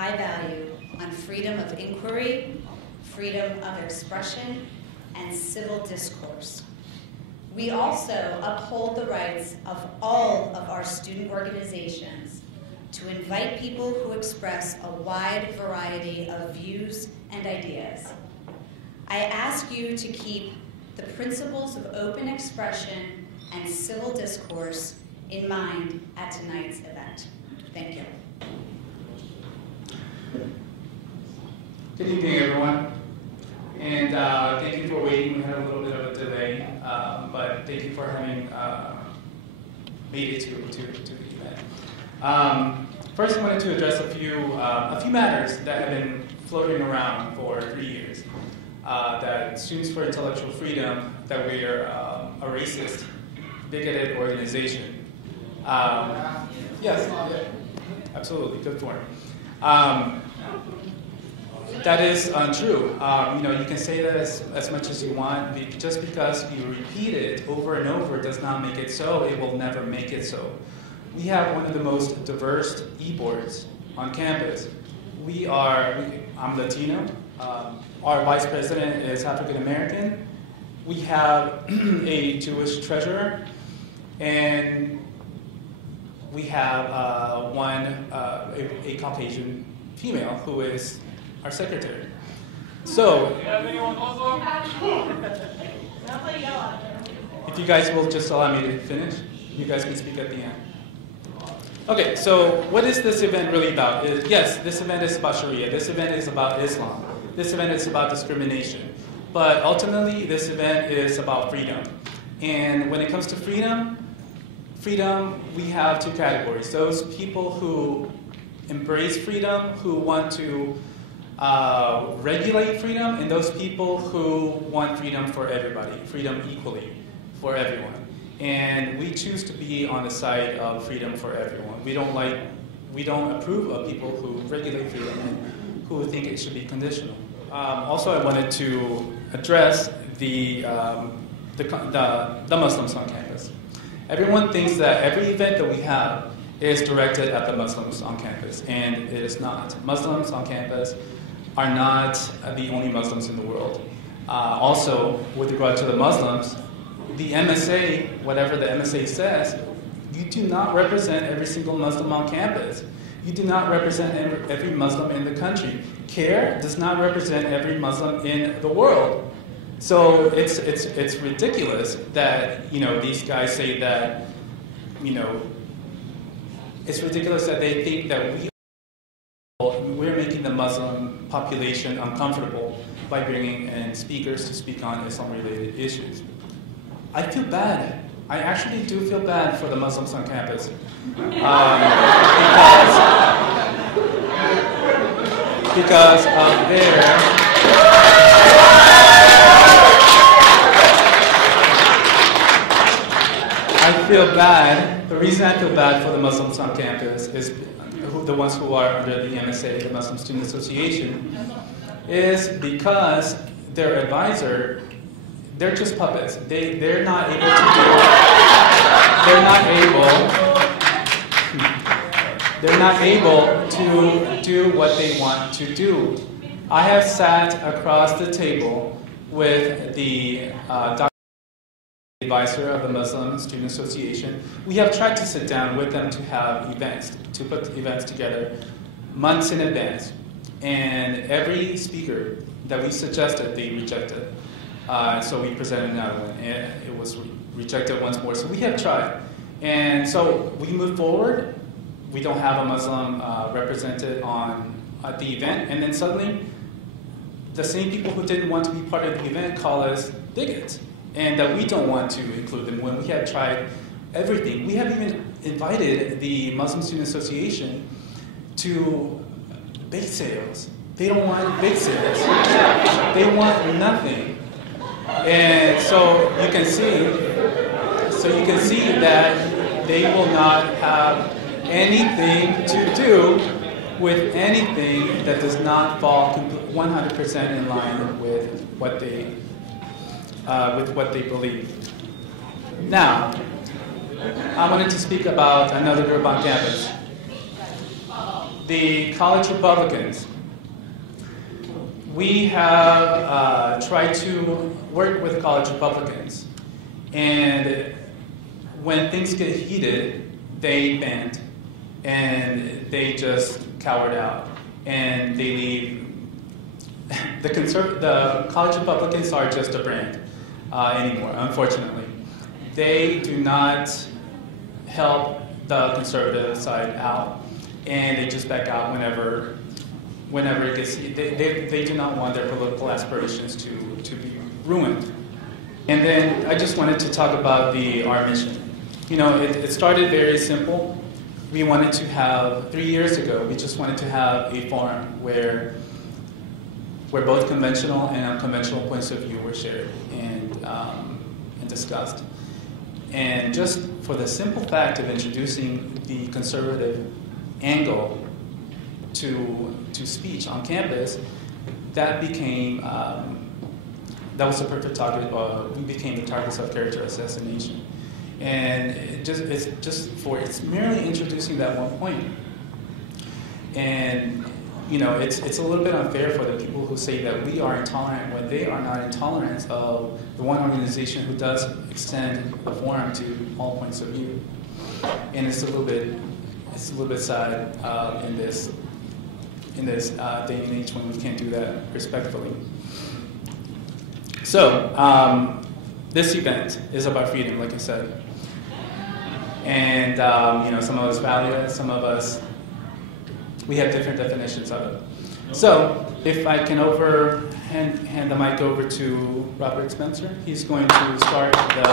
high value on freedom of inquiry, freedom of expression, and civil discourse. We also uphold the rights of all of our student organizations to invite people who express a wide variety of views and ideas. I ask you to keep the principles of open expression and civil discourse in mind at tonight's event. Thank you. Good evening, everyone. And thank you for waiting. We had a little bit of a delay, but thank you for having made it to the event. First, I wanted to address a few matters that have been floating around for 3 years. That Students for Intellectual Freedom, that we are a racist, bigoted organization. Yes, absolutely, good point. That is untrue. You can say that as much as you want. Just because you repeat it over and over does not make it so. It will never make it so. We have one of the most diverse e-boards on campus. I'm Latino. Our vice president is African American. We have a Jewish treasurer, and we have a Caucasian female who is our secretary. So, if you guys will just allow me to finish, you guys can speak at the end. Okay, so what is this event really about? Yes, this event is about Sharia. This event is about Islam. This event is about discrimination. But ultimately, this event is about freedom. And when it comes to freedom, we have two categories. Those people who embrace freedom, who want to regulate freedom, and those people who want freedom for everybody, freedom equally for everyone. And we choose to be on the side of freedom for everyone. We don't approve of people who regulate freedom and who think it should be conditional. Also, I wanted to address the Muslims on campus. Everyone thinks that every event that we have is directed at the Muslims on campus, and it is not. Muslims on campus are not the only Muslims in the world. Also, with regard to the Muslims, the MSA, whatever the MSA says, you do not represent every single Muslim on campus. You do not represent every Muslim in the country. CARE does not represent every Muslim in the world. So it's ridiculous that these guys say that it's ridiculous that they think that we're making the Muslim population uncomfortable by bringing in speakers to speak on Islam-related issues. I feel bad. I actually do feel bad for the Muslims on campus. Because of their... I feel bad. The reason I feel bad for the Muslims on campus is the ones who are under the MSA, the Muslim Student Association, is because their advisor, they're just puppets. They're not able to do. They're not able to do what they want to do. I have sat across the table with the advisor of the Muslim Student Association. We have tried to sit down with them to have events, to put events together months in advance. And every speaker that we suggested, they rejected. So we presented another one, and it was rejected once more. So we have tried. And so we move forward. We don't have a Muslim represented at the event. And then suddenly, the same people who didn't want to be part of the event call us bigots, and that we don't want to include them when we have tried everything. We have even invited the Muslim Student Association to bake sales. They don't want bake sales. They want nothing. And so you can see that they will not have anything to do with anything that does not fall 100% in line with what they believe. Now, I wanted to speak about another group on campus. the college Republicans, we have tried to work with college Republicans, and when things get heated, they bend, and they just cowered out, and they leave. The college Republicans are just a brand anymore, unfortunately. They do not help the conservative side out, and they just back out whenever it gets. They do not want their political aspirations to be ruined. And then I just wanted to talk about our mission. You know, it started very simple. We wanted to have 3 years ago. We just wanted to have a forum where both conventional and unconventional points of view were shared and discussed. And just for the simple fact of introducing the conservative angle to speech on campus, that became that was a perfect target. We became the targets of character assassination, and it's merely introducing that one point. And you know, it's a little bit unfair for the people who say that we are intolerant when they are not intolerant of the one organization who does extend the forum to all points of view. And it's a little bit sad in this day and age when we can't do that respectfully. So this event is about freedom, like I said, and you know, some of us value it, some of us. We have different definitions of it. So, if I can hand the mic over to Robert Spencer, he's going to start the...